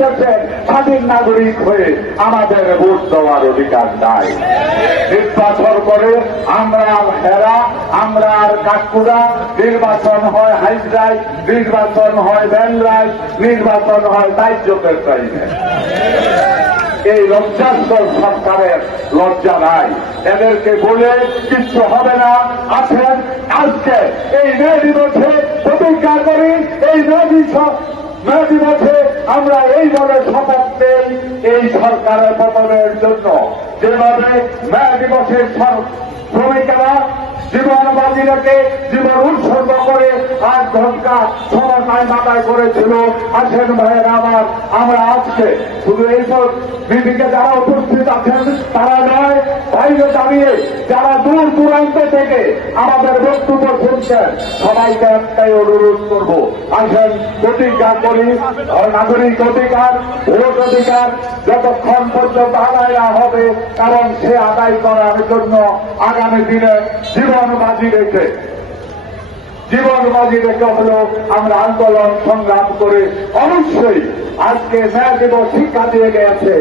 দেশের স্বাধীন নাগরিক হয়ে আমাদের ভোট দেওয়ার অধিকার নাই। নির্বাচন করে আমরা হেরা, আমরা আর কাকুরা, নির্বাচন হয় হাইড্রাই, নির্বাচন হয় ব্যানরাই, নির্বাচন হয় দায়িত্বের টাইমে। এই লজ্জাস্কর সরকারের লজ্জা নাই, এদেরকে বলে কিচ্ছু হবে না। আছেন আজকে এই মে দিবসে প্রতিজ্ঞা করি, এই মে দিবসে আমরা এই বলে শপথ নেই এই সরকারের পতনের জন্য। যেভাবে মে দিবসের শ্রমিকেরা জীবন বাজি রেখে জীবন উৎসর্গ করে 8 ঘন্টা সময় মাথায় করেছিল, আসেন ভাইয়ের আমার, আমরা আজকে শুধু এইসব মিটিংয়ে যারা উপস্থিত আছেন তারা নয়, বাইরে দাঁড়িয়ে যারা দূর দূরান্ত থেকে আমাদের বক্তব্য শুনছেন সবাইকে একটাই অনুরোধ করব, আসেন প্রতিজ্ঞা করি নাগরিক অধিকার, ভোট অধিকার যতক্ষণ পর্যন্ত আদায় না হবে, কারণ সে আদায় করার জন্য আগামী দিনে জীবন বাজি রেখে হলেও আমরা আন্দোলন সংগ্রাম করে অবশ্যই আজকে মে দিবস শিক্ষা দিয়ে গেছে।